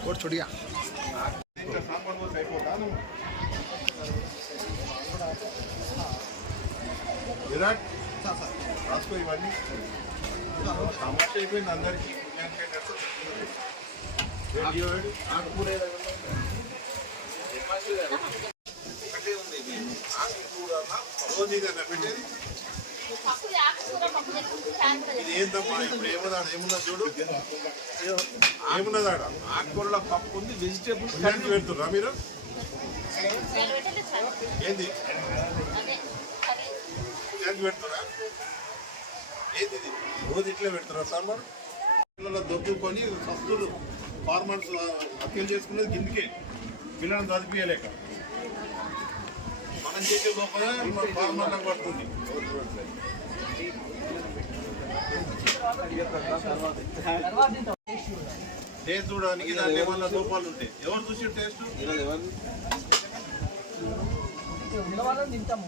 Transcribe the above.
और छोड़िया విరాట్ రాసుకో ఇవన్నీ తమాషా అయిపోయింది అందరికీ ఆకుకూర ఒకటే ఉంది రోజు ఇదన్నా పెట్టేది ఇది ఏంటమ్మా ఇప్పుడు ఏమన్నాడు ఏమున్నా చూడు ఏమున్నదాడ ఆకుకూరల పప్పు ఉంది వెజిటేబుల్స్ కలిపి పెడుతుర్రా మీరు ఏంది కలిపి పెడుతురా ఏంది ఇది రోజు ఇట్లే పెడుతురా సాంబార్ పిల్లలు దొబ్బుకొని సస్తులు ఫార్మర్స్ హత్యలు చేసుకునేది కిందికే పిల్లలను చదివియలేక మనం చేసే లోపల ఫార్మర్లకు పడుతుంది టేస్ట్ చూడడానికి దాంట్లో ఏమన్నా లోపాలు ఉంటాయి ఎవరు చూసి టేస్ట్ తింటాము